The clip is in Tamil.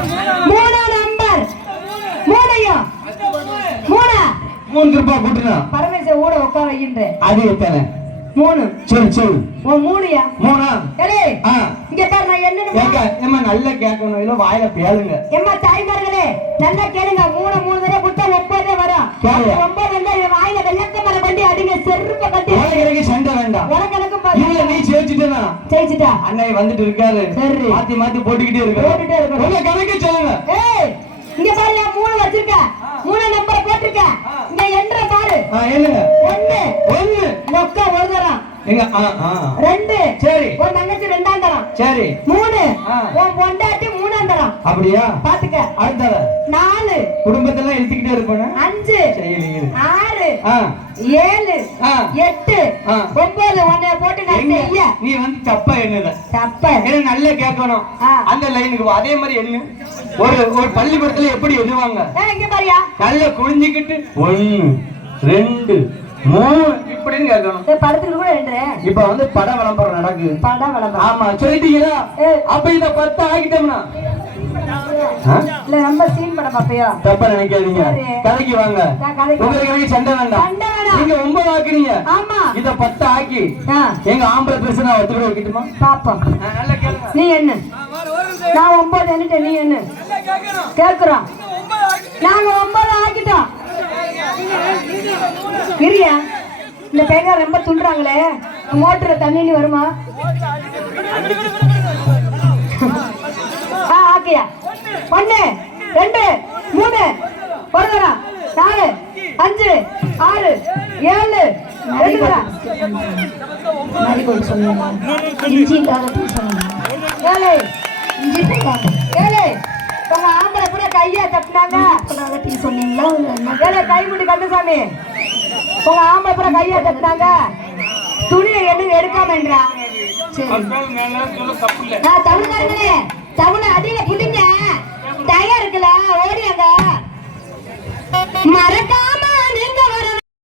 மூணா நம்பர். மூணையும் மூணா? மூணு ரூபாய் கூட்டுனா. பரமேஸ்வர ஊட உட்கார வைக்கின்றேன். அது எத்தனை? மூணு. சரி சரி. மூணுயா? மூணா. ஆ. இங்க பாரு நான் என்னன்னு ஏமா நல்லா கேட்கணும். இல்ல வாயில பேளுங்க. எம்மா தாய்மார்களே நல்லா கேளுங்க. மூணு மூணு தடவை கொடுத்தா ஒன்பதே வரும். ஒன்பது வந்து வாயில வெள்ளக்க மரம் பண்ணி அடிங்க செருப்ப கட்டி. உலகிற்கு சண்டை வேண்டாம். உனக்கு ஜெயிச்சுட்டா? அண்ணன் வந்துட்டு இருக்காரு. சரி. மாத்தி மாத்தி போட்டுக்கிட்டே இருக்காரு. போட்டுட்டே இருக்காரு. உங்க கணக்கு சொல்லுங்க. ஏய் இங்க பாரு என் மூணு வச்சிருக்க. மூணு நம்பர் போட்டிருக்க. இங்க என்ற பாரு. என்னங்க? ஒண்ணு. ஒண்ணு. மொக்க ஒரு தரம் எங்க ரெண்டு. சரி. உன் தங்கச்சி ரெண்டாம் தரம் சரி. மூணு. உன் பொண்டாட்டி மூணாம் தரம் அப்படியா? பாத்துக்க. அடுத்தத நாலு. குடும்பத்தெல்லாம் இழுத்துக்கிட்டே இருப்பானே? அஞ்சு. ஆ ஏழு ஆ. எட்டு. ஒன்பது உன்னைய போட்டு நான்? செய்ய. நீ வந்து தப்பா எண்ணுல தப்ப. ஏன்னா நல்லா கேட்கணும். அந்த லைனுக்கு. அதே மாதிரி எண்ணு. ஒரு ஒரு பள்ளிக்கூடத்துல எப்படி எண்ணுவாங்க? இங்க பாரியா. நல்லா குனிஞ்சுக்கிட்டு. ஒண்ணு ரெண்டு மூணு. இப்படின்னு கேட்கணும். படத்துக்கு கூட என்றேன் இப்ப வந்து பட விளம்பரம் நடக்குது. படம் விளம்பரம். ஆமா சொல்லிட்டீங்களா. அப்ப இத பத்து ஆகிட்டோம்னா? இல்ல ரொம்ப சீன் படம் பாப்பையோ? தப்பா நினைக்காதீங்க. கதைக்கு வாங்க. நான் உங்களுக்கு எனக்கு சண்டை வேண்டாம். நீங்க ஒன்பது ஆக்குறீங்க இத பத்து ஆக்கி எங்க ஆம்பளை பிரச்சனை ஒத்துக்கிட வைக்கட்டுமா? நீ என்ன? நான் ஒன்பது எண்ணிட்டு நீ என்ன? கேக்குறோம் நாங்க ஒன்பது ஆக்கிட்டோம். இரியா இந்த பையன் ரொம்ப துண்டுறாங்களே. மோட்டர் தண்ணி வருமா? ஒண்ணு ரெண்டு மூணு. ஒரு தரம் நாலு அஞ்சு ஆறு ஏழு. ஏழு. ஏழு. உங்க ஆம்பளை கூட கையா தட்டினாங்க. ஏழு கைமுடி கந்தசாமி உங்க ஆம்பளை கூட கையா தட்டினாங்க. துணியை என்ன எடுக்காமன்றா சரி. நான் தமிழ்காரங்களே தமிழ் புடிங்க